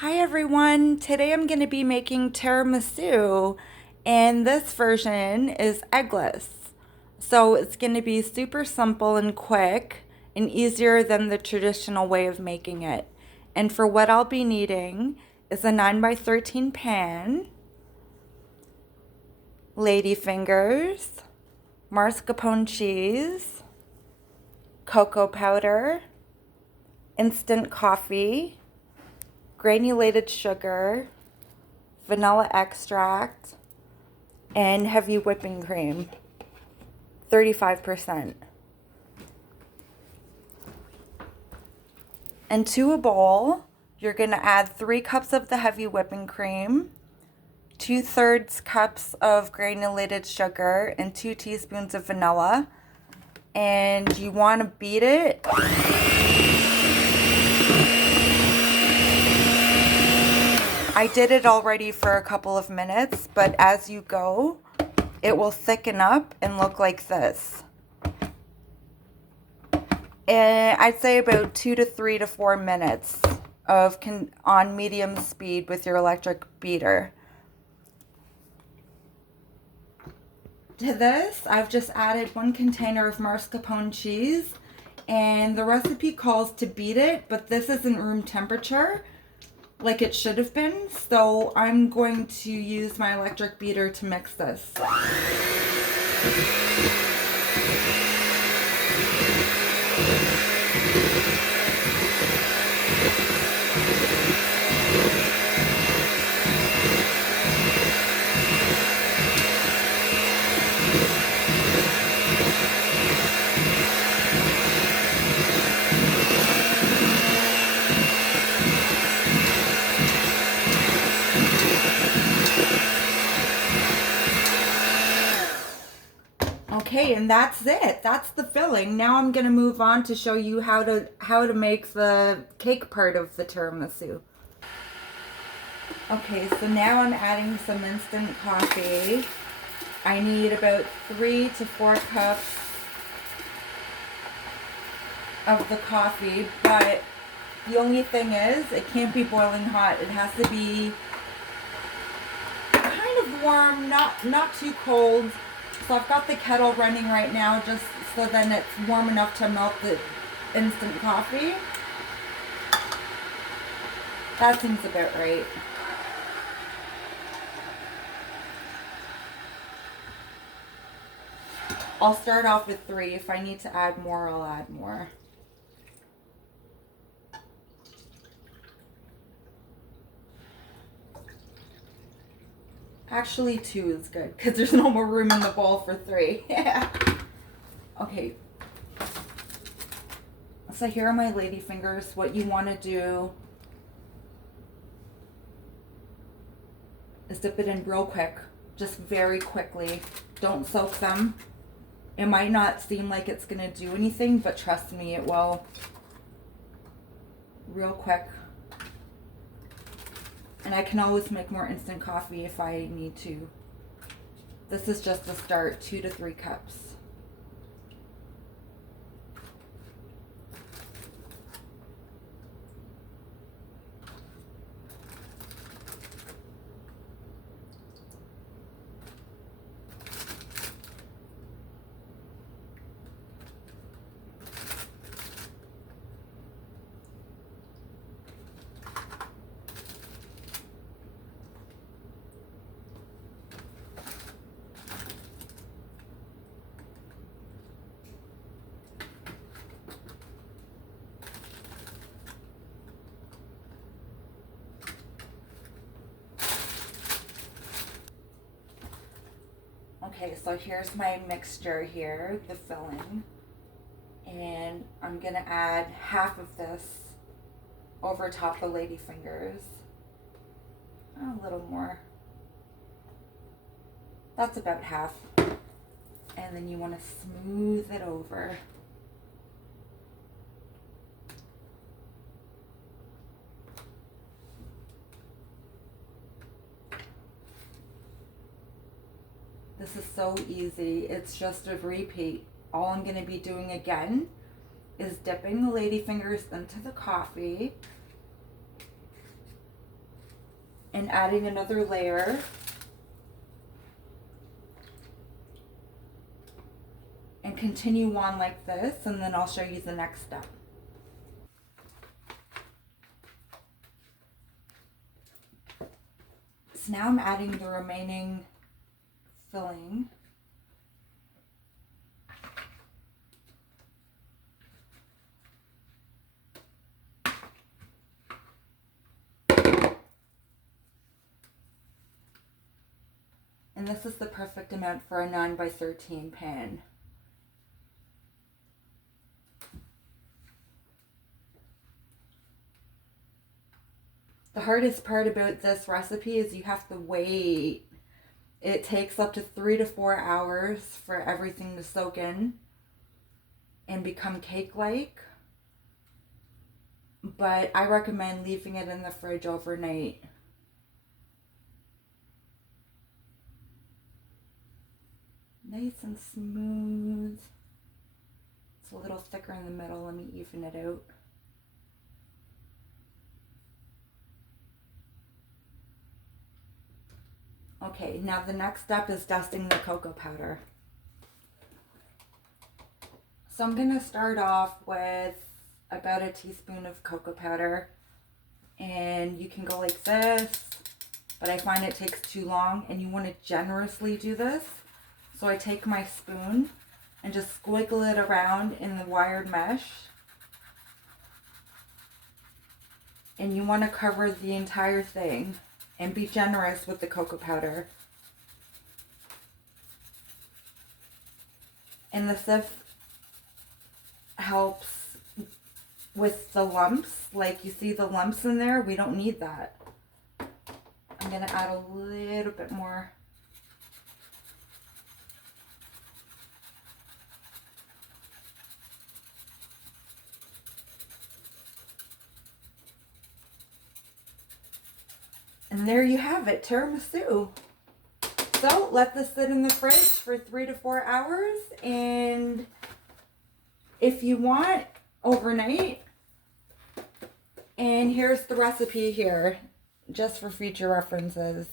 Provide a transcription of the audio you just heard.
Hi everyone, today I'm going to be making tiramisu and this version is eggless. So it's going to be super simple and quick and easier than the traditional way of making it. And for what I'll be needing is a 9 by 13 pan, lady fingers, mascarpone cheese, cocoa powder, instant coffee, granulated sugar, vanilla extract, and heavy whipping cream, 35%. And to a bowl, you're going to add 3 cups of the heavy whipping cream, 2/3 cups of granulated sugar, and 2 teaspoons of vanilla. And you want to beat it. I did it already for a couple of minutes, but as you go, it will thicken up and look like this. And I'd say about 2 to 3 to 4 minutes on medium speed with your electric beater. To this, I've just added 1 container of mascarpone cheese, and the recipe calls to beat it, but this isn't room temperature like it should have been, so I'm going to use my electric beater to mix this. Okay, and that's it. That's the filling. Now I'm going to move on to show you how to make the cake part of the tiramisu. Okay, so now I'm adding some instant coffee. I need about 3 to 4 cups of the coffee, but the only thing is it can't be boiling hot. It has to be kind of warm, not too cold. So I've got the kettle running right now just so then it's warm enough to melt the instant coffee. That seems about right. I'll start off with 3. If I need to add more, I'll add more. Actually, 2 is good because there's no more room in the bowl for 3. Yeah. Okay. So here are my lady fingers. What you want to do is dip it in real quick, just very quickly. Don't soak them. It might not seem like it's going to do anything, but trust me, it will. Real quick. And I can always make more instant coffee if I need to. This is just the start, 2 to 3 cups. Okay, so here's my mixture here, the filling. And I'm gonna add half of this over top the lady fingers. A little more. That's about half. And then you want to smooth it over. This is so easy. It's just a repeat. All I'm going to be doing again is dipping the lady fingers into the coffee and adding another layer. And continue on like this, and then I'll show you the next step. So now I'm adding the remaining filling. And this is the perfect amount for a 9x13 pan. The hardest part about this recipe is you have to wait. It takes up to 3 to 4 hours for everything to soak in and become cake-like. But I recommend leaving it in the fridge overnight. Nice and smooth. It's a little thicker in the middle. Let me even it out. Okay, now the next step is dusting the cocoa powder. So I'm going to start off with about a teaspoon of cocoa powder. And you can go like this, but I find it takes too long and you want to generously do this. So I take my spoon and just squiggle it around in the wired mesh. And you want to cover the entire thing and be generous with the cocoa powder. And the sieve helps with the lumps. Like you see the lumps in there, we don't need that. I'm going to add a little bit more. And there you have it, tiramisu. So let this sit in the fridge for 3 to 4 hours. And if you want, overnight. And here's the recipe here, just for future references.